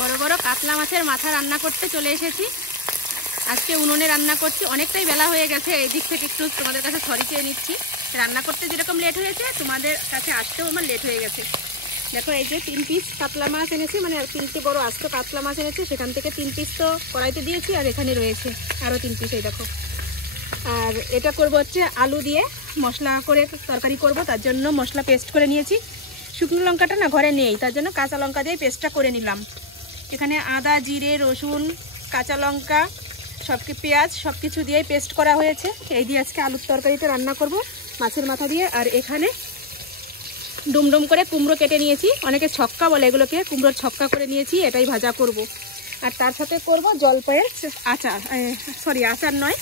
বড় বড় কাতলা মাছের মাথা রান্না করতে চলে এসেছি। আজকে উনুনে রান্না করছি, অনেকটাই বেলা হয়ে গেছে। এই দিক থেকে একটু তোমাদের কাছে সরি চেয়ে নিচ্ছি। রান্না করতে যেরকম লেট হয়েছে, তোমাদের কাছে আসতেও আমার লেট হয়ে গেছে। দেখো এই যে 3 পিস কাতলা মাছ এনেছি, মানে 3টে বড় আস্ত কাতলা মাছ এনেছি, সেখান থেকে 3 পিস তো কড়াইতে দিয়েছি, আর এখানে রয়েছে আরও 3 পিস। এই দেখো। আর এটা করব হচ্ছে আলু দিয়ে মশলা করে তরকারি করব, তার জন্য মশলা পেস্ট করে নিয়েছি। শুকনো লঙ্কাটা না ঘরে নেই, তার জন্য কাঁচা লঙ্কা দিয়ে পেস্টটা করে নিলাম। এখানে আদা, জিরে, রসুন, কাঁচা লঙ্কা, পেঁয়াজ সব কিছু দিয়েই পেস্ট করা হয়েছে। এই দিয়ে আজকে আলুর তরকারিতে রান্না করব মাছের মাথা দিয়ে। আর এখানে ডুমডুম করে কুমড়ো কেটে নিয়েছি, অনেকে ছক্কা বলে এগুলোকে, কুমড়োর ছক্কা করে নিয়েছি, এটাই ভাজা করব। আর তার সাথে করব জলপাইয়ের আচার, আচার নয়,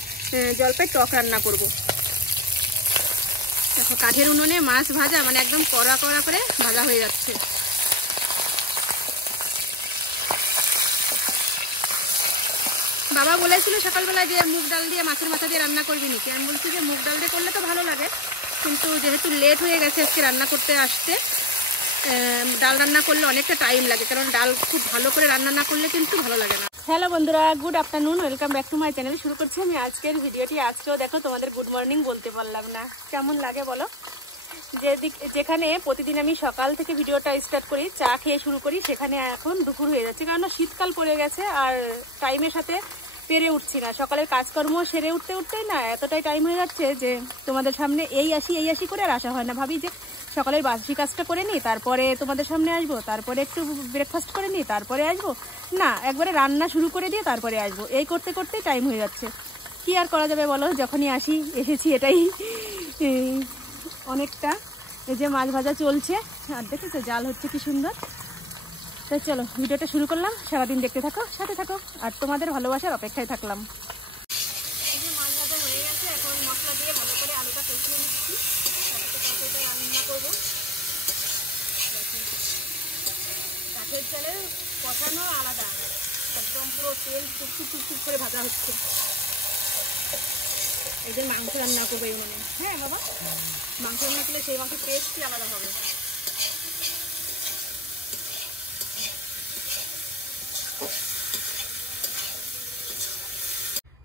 জলপাই টক রান্না করব। দেখো কাঠের উনুনে মাছ ভাজা, মানে একদম কড়া কড়া করে ভাজা হয়ে যাচ্ছে। বাবা বলেছিল সকালবেলা যে মুগ ডাল দিয়ে মাছের মাথা দিয়ে রান্না করবি নাকি। আমি বলছি যে মুগ ডাল দিয়ে করলে তো ভালো লাগে, কিন্তু যেহেতু লেট হয়ে গেছে আজকে রান্না করতে আসতে, ডাল রান্না করলে অনেকটা টাইম লাগে, কারণ ডাল খুব ভালো করে রান্না না করলে কিন্তু ভালো লাগে না। হ্যালো বন্ধুরা, good afternoon, welcome back to my channel. শুরু করছি আমি আজকের ভিডিওটি। আজকেও দেখো তোমাদের গুড মর্নিং বলতে পারলাম না, কেমন লাগে বলো। যেখানে প্রতিদিন আমি সকাল থেকে ভিডিওটা স্টার্ট করি, চা খেয়ে শুরু করি, সেখানে এখন দুপুর হয়ে যাচ্ছে, কারণ শীতকাল পড়ে গেছে আর টাইমের সাথে পেরে উঠছি না। সকালের কাজকর্ম সেরে উঠতেই না এতটাই টাইম হয়ে যাচ্ছে যে তোমাদের সামনে এই আসি করে আর আসা হয় না। ভাবি যে সকালের বাসি কাজটা করে নিই, তারপরে তোমাদের সামনে আসবো, তারপরে একটু ব্রেকফাস্ট করে নিই, তারপরে আসবো না, একবারে রান্না শুরু করে দিয়ে তারপরে আসবো। এই করতে করতেই টাইম হয়ে যাচ্ছে। কি আর করা যাবে বলো, যখনই এসেছি এটাই অনেকটা। এই যে মাছ ভাজা চলছে, আর দেখেছো জাল হচ্ছে কি সুন্দর। তো চলো ভিডিওটা শুরু করলাম, সারাদিন দেখতে থাকো, সাথে থাকো, আর তোমাদের ভালোবাসার অপেক্ষায় থাকলাম। এই যে মাছ ভাজা হয়ে গেছে, এখন মশলা দিয়ে ভালো করে আলুটা কষিয়ে নিচ্ছি, তারপরে রান্না করবো। কাঠের চালে কষানো আলাদা, একদম পুরো তেল টুকটুক করে ভাজা হচ্ছে। এই যে মাংস রান্না করবো এই মনে, হ্যাঁ বাবা, মাংস রান্না করলে সেই মাংসের টেস্টই আলাদা হবে।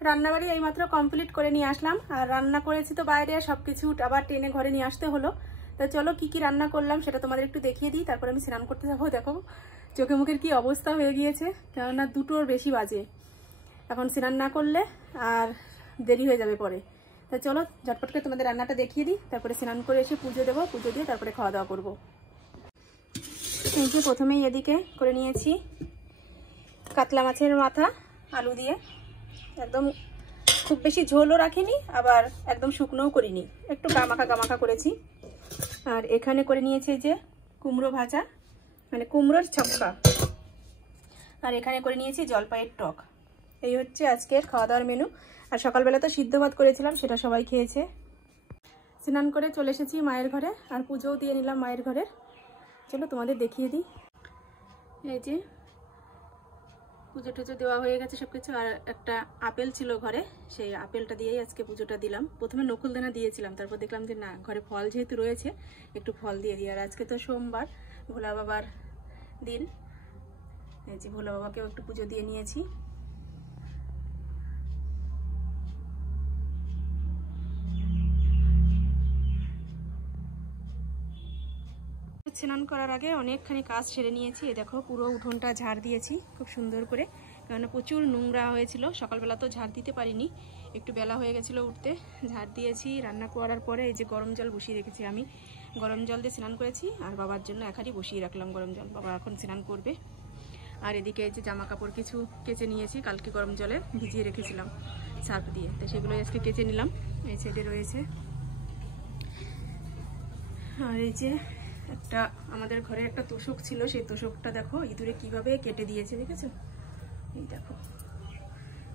রান্নাবাড়ি এইমাত্র কমপ্লিট করে নিয়ে আসলাম, আর রান্না করেছি তো বাইরে, সবকিছু আবার টেনে ঘরে নিয়ে আসতে হলো। তো চলো কি কি রান্না করলাম সেটা তোমাদের একটু দেখিয়ে দিই, তারপরে আমি স্নান করতে যাবো। দেখো চোখে মুখের কি অবস্থা হয়ে গিয়েছে, কেননা 2টোর বেশি বাজে। এখন স্নান না করলে আর দেরি হয়ে যাবে পরে। তো চলো ঝটপট করে তোমাদের রান্নাটা দেখিয়ে দিই, তারপরে স্নান করে এসে পুজো দেবো, পুজো দিয়ে তারপরে খাওয়া দাওয়া করবো। এই যে প্রথমেই এদিকে করে নিয়েছি কাতলা মাছের মাথা আলু দিয়ে, একদম খুব বেশি ঝোলও রাখিনি, আবার একদম শুকনোও করিনি, একটু গামাখা করেছি। আর এখানে করে নিয়েছি যে কুমড়ো ভাজা, মানে কুমড়োর ছক্কা, আর এখানে করে নিয়েছি জলপাইয়ের টক। এই হচ্ছে আজকের খাওয়া দাওয়ার মেনু। আর সকালবেলা তো সিদ্ধ ভাত করেছিলাম, সেটা সবাই খেয়েছে। স্নান করে চলে এসেছি মায়ের ঘরে, আর পুজোও দিয়ে নিলাম মায়ের ঘরের। চলো তোমাদের দেখিয়ে দিই। এই যে পুজো টুজো দেওয়া হয়ে গেছে সব কিছু, আর একটা আপেল ছিল ঘরে, সেই আপেলটা দিয়েই আজকে পুজোটা দিলাম। প্রথমে নকুলদানা দিয়েছিলাম, তারপর দেখলাম যে না, ঘরে ফল যেহেতু রয়েছে একটু ফল দিয়ে দিই। আর আজকে তো সোমবার, ভোলা বাবার দিন, এই যে ভোলা বাবাকেও একটু পুজো দিয়ে নিয়েছি। স্নান করার আগে অনেকখানি কাজ সেরে নিয়েছি। এই দেখো পুরো উঠোনটা ঝাড় দিয়েছি খুব সুন্দর করে, কারণ প্রচুর নোংরা হয়েছিল। সকালবেলা তো ঝাড় দিতে পারিনি, একটু বেলা হয়ে গেছিলো উঠতে। ঝাড় দিয়েছি। রান্না করার পরে এই যে গরম জল বসিয়ে রেখেছি, আমি গরম জল দিয়ে স্নান করেছি, আর বাবার জন্য এক হাঁড়ি বসিয়ে রাখলাম গরম জল, বাবা এখন স্নান করবে। আর এদিকে এই যে জামা কাপড় কিছু কেচে নিয়েছি, কালকে গরম জলে ভিজিয়ে রেখেছিলাম সার্ফ দিয়ে, তো সেগুলো আজকে কেচে নিলাম। এই সাইডে রয়েছে। আর এই যে একটা আমাদের ঘরে একটা তোষক ছিল, সেই তোষকটা দেখো ইঁদুরে কিভাবে কেটে দিয়েছে, দেখেছো? এই দেখো,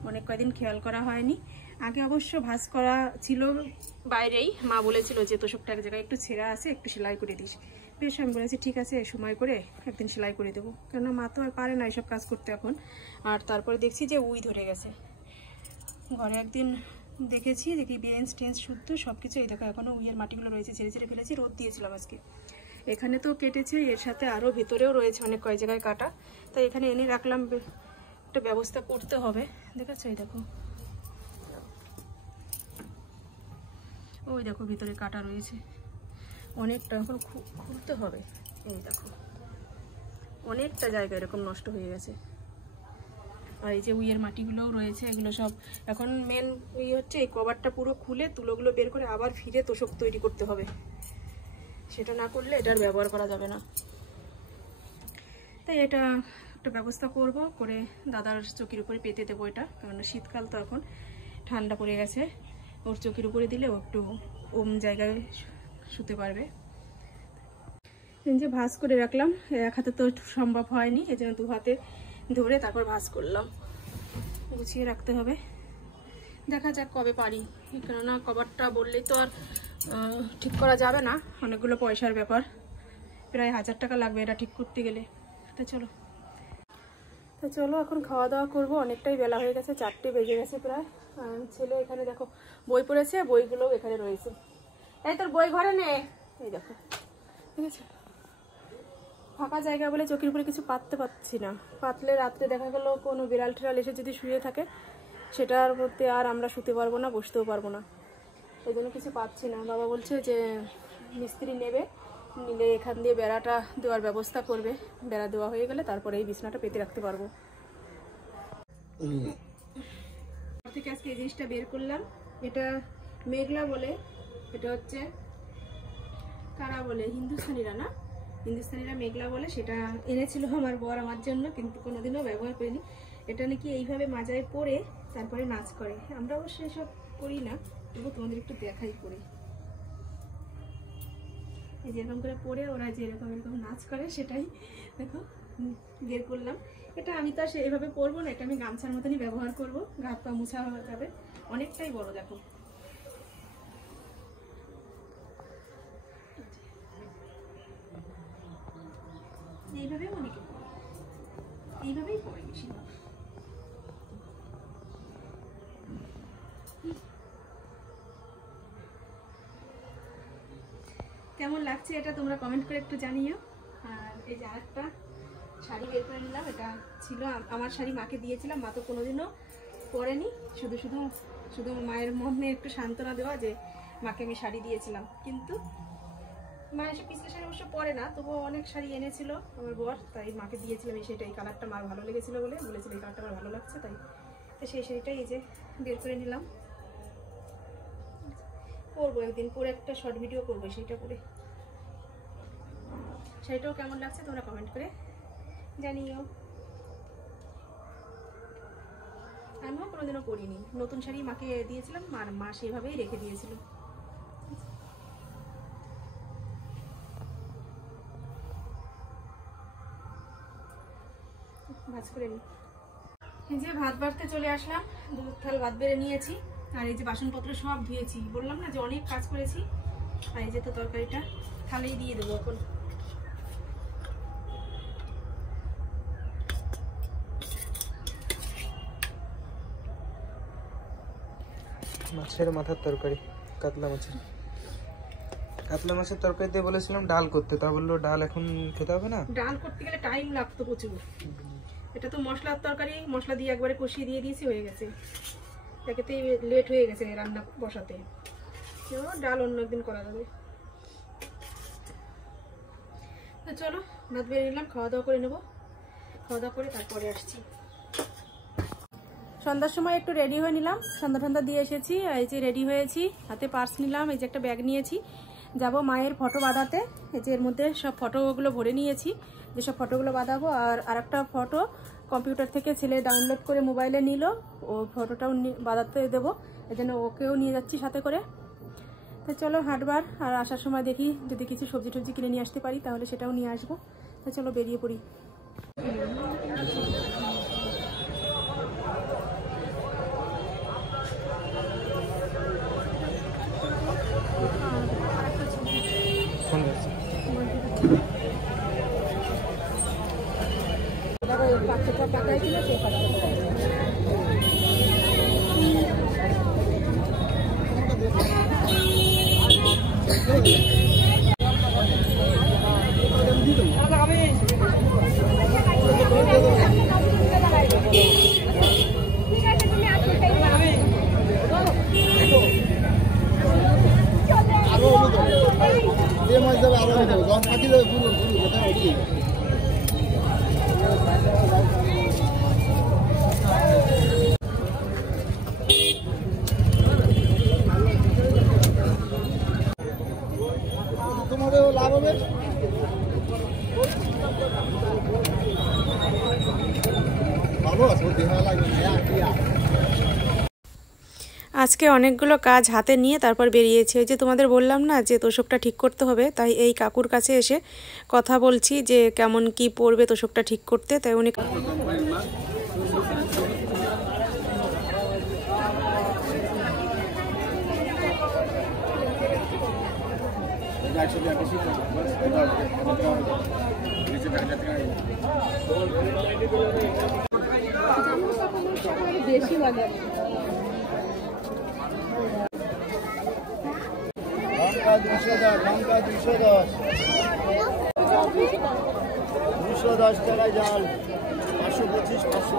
অনেক কয়দিন খেয়াল করা হয়নি। আগে অবশ্য ভাঁজ করা ছিল বাইরেই, মা বলেছিল যে তোষকটা এক জায়গায় একটু ছেঁড়া আছে, একটু সেলাই করে দিস। বেশ, আমি বলেছি ঠিক আছে, সময় করে একদিন সেলাই করে দেবো, কেননা মা তো আর পারে না এসব কাজ করতে এখন। আর তারপরে দেখছি যে উই ধরে গেছে ঘরে। একদিন দেখি বেঞ্চ টেঞ্চ শুদ্ধ সব কিছু, এই দেখো এখনো উইয়ের মাটিগুলো রয়েছে, ছেড়ে ছেড়ে ফেলেছি, রোদ দিয়েছিলাম আজকে। এখানে তো কেটেছে, এর সাথে আরও ভিতরেও রয়েছে অনেক কয়েক জায়গায় কাটা, তাই এখানে এনে রাখলাম, একটা ব্যবস্থা করতে হবে। দেখাচ্ছ, এই দেখো, ওই দেখো ভিতরে কাটা রয়েছে অনেকটা, এখন খুলতে হবে। এই দেখো অনেকটা জায়গা এরকম নষ্ট হয়ে গেছে। আর এই যে উইয়ের মাটিগুলোও রয়েছে, এগুলো সব এখন মেন হচ্ছে এই কভারটা পুরো খুলে তুলোগুলো বের করে আবার ফিরে তোষক তৈরি করতে হবে। সেটা না করলে এটার ব্যবহার করা যাবে না, তাই এটা একটা ব্যবস্থা করব, করে দাদার চকির উপরে পেতে দেবো এটা, কারণ শীতকাল তো এখন ঠান্ডা পড়ে গেছে, ওর চকির উপরে দিলে ও একটু ওম জায়গায় শুতে পারবে। যে ভাঁজ করে রাখলাম, এক হাতে তো সম্ভব হয়নি, এই জন্য 2 হাতে ধরে তারপর ভাঁজ করলাম। গুছিয়ে রাখতে হবে, দেখা যাক কবে পারি, কেননা কভারটা বললেই তো আর ঠিক করা যাবে না, অনেকগুলো পয়সার ব্যাপার, প্রায় 1000 টাকা লাগবে এটা ঠিক করতে গেলে। তো চলো এখন খাওয়া দাওয়া করবো, অনেকটাই বেলা হয়ে গেছে, 4টে বেজে গেছে প্রায়। ছেলে এখানে দেখো বই পড়েছে, বইগুলোও এখানে রয়েছে। এই তোর বই ঘরে নে, এই দেখো, ঠিক আছে। ফাঁকা জায়গা বলে চোখের উপরে কিছু পাততে পারছি না, পাতলে রাত্রে দেখা গেল কোনো বিড়াল টিড়াল এসে যদি শুয়ে থাকে, সেটার মধ্যে আর আমরা শুতে পারবো না, বসতেও পারবো না, এই জন্য কিছু পাচ্ছি না। বাবা বলছে যে মিস্ত্রি নেবে, নিলে এখান দিয়ে বেড়াটা দেওয়ার ব্যবস্থা করবে, বেড়া দেওয়া হয়ে গেলে তারপরে এই বিছনাটা পেতে রাখতে পারবো। থেকে আজকে এই জিনিসটা বের করলাম, এটা মেঘলা বলে, এটা হচ্ছে কারা বলে, হিন্দুস্তানিরা না, হিন্দুস্তানিরা মেঘলা বলে, সেটা এনেছিল আমার বর আমার জন্য, কিন্তু কোনোদিনও ব্যবহার করিনি। এটা নাকি এইভাবে মাজায় পরে তারপরে নাচ করে, আমরা অবশ্য এসব করি না, তবু তোমাদের একটু দেখাই করে। এই যেরকম করে পরে ওরা যেরকম এরকম নাচ করে, সেটাই দেখো বের করলাম। এটা আমি তো আর এইভাবে পরবো না, এটা আমি গামছার মতনই ব্যবহার করবো, গা হাত পা মোছা যাবে, অনেকটাই বড় দেখো। এইভাবেও অনেকে পরে, এইভাবেই পরে বেশিরভাগ। কেমন লাগছে এটা তোমরা কমেন্ট করে একটু জানিও। আর এই যে আরেকটা শাড়ি বের করে নিলাম, এটা ছিল আমার শাড়ি, মাকে দিয়েছিলাম, মা তো কোনোদিনও পরেনি, শুধু মায়ের মনে একটু সান্ত্বনা দেওয়া যে মাকে আমি শাড়ি দিয়েছিলাম। কিন্তু মা এসে পিছলে শাড়ি অবশ্য পরে না, তবুও অনেক শাড়ি এনেছিল আমার বর, তাই মাকে দিয়েছিলাম। এই সেটা, এই কালারটা মার ভালো লেগেছিল বলে বলেছিল এই কালারটা আমার ভালো লাগছে, তাই সেই শাড়িটাই এই যে বের করে নিলাম। পরবো একদিন, পরে একটা শর্ট ভিডিও করবো সেইটা পরে। শাড়িটাও কেমন লাগছে তোমরা কমেন্ট করে জানিও। আমিও কোনোদিনও পরিনি, নতুন শাড়ি মাকে দিয়েছিলাম, আর মা সেভাবেই রেখে দিয়েছিল। ভাজ করে নি। এই যে ভাত বাড়তে চলে আসলাম, 2 থাল ভাত বেড়ে নিয়েছি, আর এই যে বাসনপত্র সব ধুয়েছি, বললাম না যে অনেক কাজ করেছি। আর এই যে তো তরকারিটা থালেই দিয়ে দেবো এখন। মাছের মাথার তরকারি, কাতলা মাছের তরকারি দিয়ে বলেছিলাম ডাল করতে, তা বললো ডাল এখন খেতে হবে না, ডাল করতে গেলে টাইম লাগতো প্রচুর। এটা তো মশলার তরকারি, মশলা দিয়ে একবারে কষিয়ে দিয়ে দিয়েছি, হয়ে গেছে, একেতেই লেট হয়ে গেছে রান্না বসাতে। ডাল অন্য একদিন করা যাবে। তো চলো ভাত বেড়ে নিলাম, খাওয়া দাওয়া করে নেবো, খাওয়া দাওয়া করে তারপরে আসছি। সন্ধ্যার সময় একটু রেডি হয়ে নিলাম, সন্ধ্যা দিয়ে এসেছি, এই যে রেডি হয়েছি, হাতে পার্স নিলাম, এই যে একটা ব্যাগ নিয়েছি, যাব মায়ের ফটো বাঁধাতে। এই যে এর মধ্যে সব ফটোগুলো ভরে নিয়েছি, যেসব ফটোগুলো বাঁধাবো। আর আরেকটা ফটো কম্পিউটার থেকে ছেলে ডাউনলোড করে মোবাইলে নিল, ও ফটোটাও বাঁধাতে দেবো, এই জন্য ওকেও নিয়ে যাচ্ছি সাথে করে। তো চলো হাঁটবার, আর আসার সময় দেখি যদি কিছু সবজি টবজি কিনে নিয়ে আসতে পারি তাহলে সেটাও নিয়ে আসবো। তো চলো বেরিয়ে পড়ি। পাঁচটা টাকায় ছিল সেই পাঁচটা তোমাদেরও লাভ হবে। আজকে অনেকগুলো কাজ হাতে নিয়ে তারপর বেরিয়েছে। ওই যে তোমাদের বললাম না যে তোষকটা ঠিক করতে হবে, তাই এই কাকুর কাছে এসে কথা বলছি যে কেমন কি পড়বে তোষকটা ঠিক করতে। তাই উনি বেশি লাগে। লঙ্কা 210 টাকায় জাল 525 500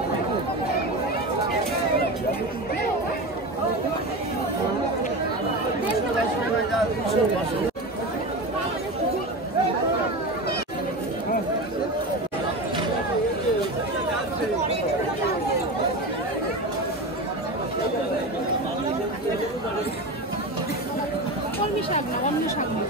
কলমি শাক না, অন্য শাক না।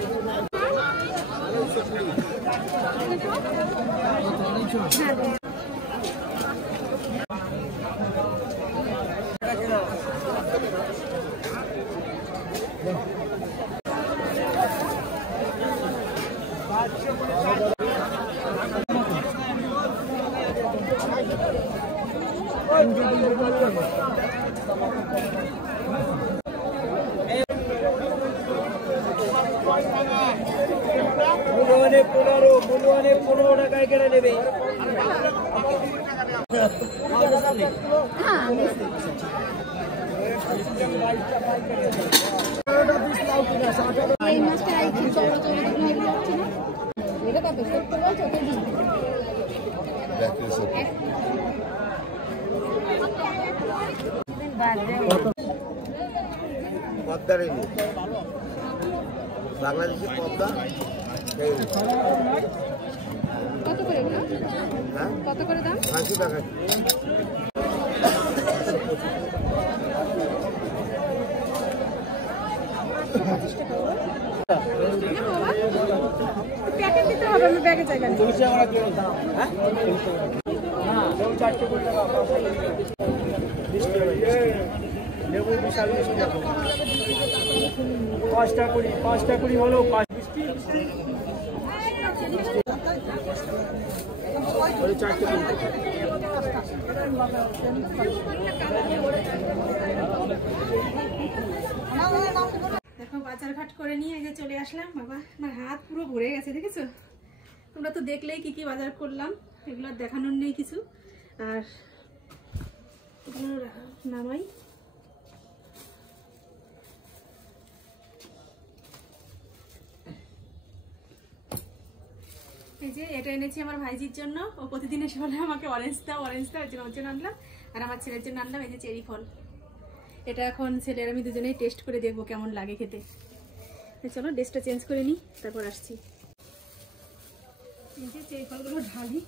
পনেরো টাকায় কেটে নেবে। এই মাছটা আইছি চৌড়া চৌড়া দেখুন এগুলো হচ্ছে না এটা কত 70 বলছো কেজি পদ্মার ইলিশ বাংলাদেশি পদ্মা কত করে এগুলো? কত করে দাম? 80 টাকা। প্যাকেট দিতে হবে, আমি ব্যাগে জায়গা নেই। লেবু বিশাল মিষ্টি এখন 5 টাকা কুড়ি হলো 5 মিষ্টি দেখো বাজার ঘাট করে নিয়ে এই যে চলে আসলাম। বাবা আমার হাত পুরো ভরে গেছে, দেখেছো? তোমরা তো দেখলেই কি কি বাজার করলাম, এগুলো দেখানোর নেই কিছু। আর এগুলো নামাই। এই যে এটা এনেছি আমার ভাইজির জন্য, ও প্রতিদিন এসে বলে আমাকে অরেঞ্জ দাও ওর জন্য আনলাম। আর আমার ছেলের জন্য আনলাম এই যে চেরি ফল। এটা এখন ছেলের আমি দুজনেই টেস্ট করে দেখবো কেমন লাগে খেতে। চলো ড্রেসটা চেঞ্জ করে নিই, তারপর আসছি। এই যে চেরি ফলগুলো ঢালি,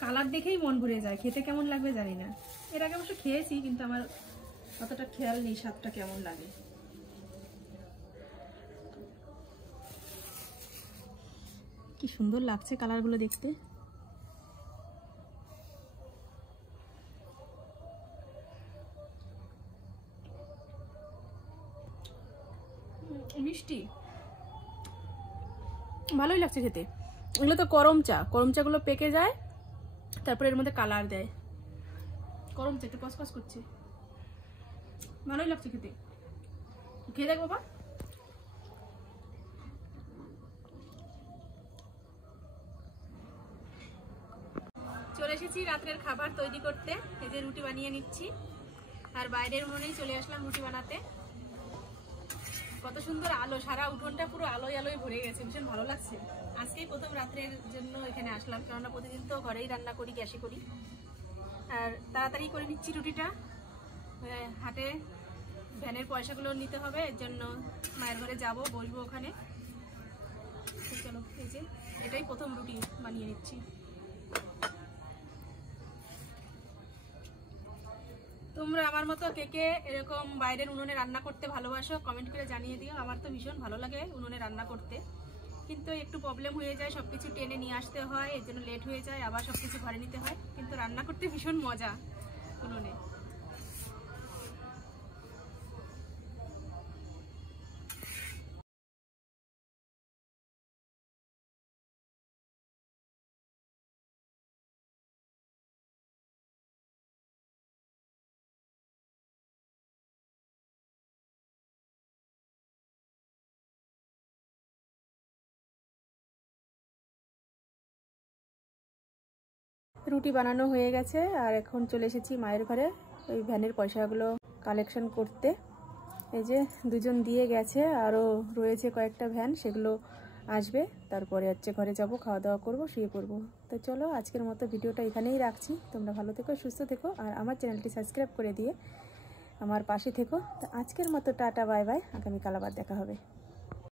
কালার দেখেই মন ভরে যায়, খেতে কেমন লাগবে জানি না। এর আগে অবশ্য খেয়েছি, কিন্তু আমার অতটা খেয়াল নেই স্বাদটা কেমন লাগে। কি সুন্দর লাগছে কালারগুলো দেখতে। মিষ্টি, ভালোই লাগছে খেতে। এগুলো তো করম চাগুলো পেকে যায়, তারপরে এর মধ্যে কালার দেয়। করম চা একটু কসকস করছে, ভালোই লাগছে খেতে। খেয়ে দেখ বাবা। চলে এসেছি রাত্রের খাবার তৈরি করতে। এই যে রুটি বানিয়ে নিচ্ছি, আর বাইরের উঠোনেই চলে আসলাম রুটি বানাতে। কত সুন্দর আলো, সারা উঠোনটা পুরো আলোয় আলোয় ভরে গেছে, ভীষণ ভালো লাগছে। আজকেই প্রথম রাত্রের জন্য এখানে আসলাম, কেননা প্রতিদিন তো ঘরেই রান্না করি, গ্যাসে করি। আর তাড়াতাড়ি করে নিচ্ছি রুটিটা, হাটে ভ্যানের পয়সাগুলো নিতে হবে, এর জন্য মায়ের ঘরে যাব, বসবো ওখানে। চলো এই যে এটাই প্রথম রুটি বানিয়ে নিচ্ছি। তোমরা আমার মতো কে কে এরকম বাইরের উনুনে রান্না করতে ভালোবাসো কমেন্ট করে জানিয়ে দিও। আমার তো ভীষণ ভালো লাগে উনুনে রান্না করতে, কিন্তু একটু প্রবলেম হয়ে যায়, সবকিছু টেনে নিয়ে আসতে হয়, এর জন্য লেট হয়ে যায়, আবার সবকিছু ঘরে নিতে হয়। কিন্তু রান্না করতে ভীষণ মজা উনুনে। রুটি বানানো হয়ে গেছে আর এখন চলে এসেছি মায়ের ঘরে ওই ভ্যানের পয়সাগুলো কালেকশন করতে। এই যে দুজন দিয়ে গেছে, আরও রয়েছে কয়েকটা ভ্যান, সেগুলো আসবে, তারপরে হচ্ছে ঘরে যাব, খাওয়া দাওয়া করব, শুয়ে পড়বো। তো চলো আজকের মতো ভিডিওটা এখানেই রাখছি। তোমরা ভালো থেকো, সুস্থ থেকো, আর আমার চ্যানেলটি সাবস্ক্রাইব করে দিয়ে আমার পাশে থেকো। তো আজকের মতো টাটা বাই বাই, আগামীকাল আবার দেখা হবে।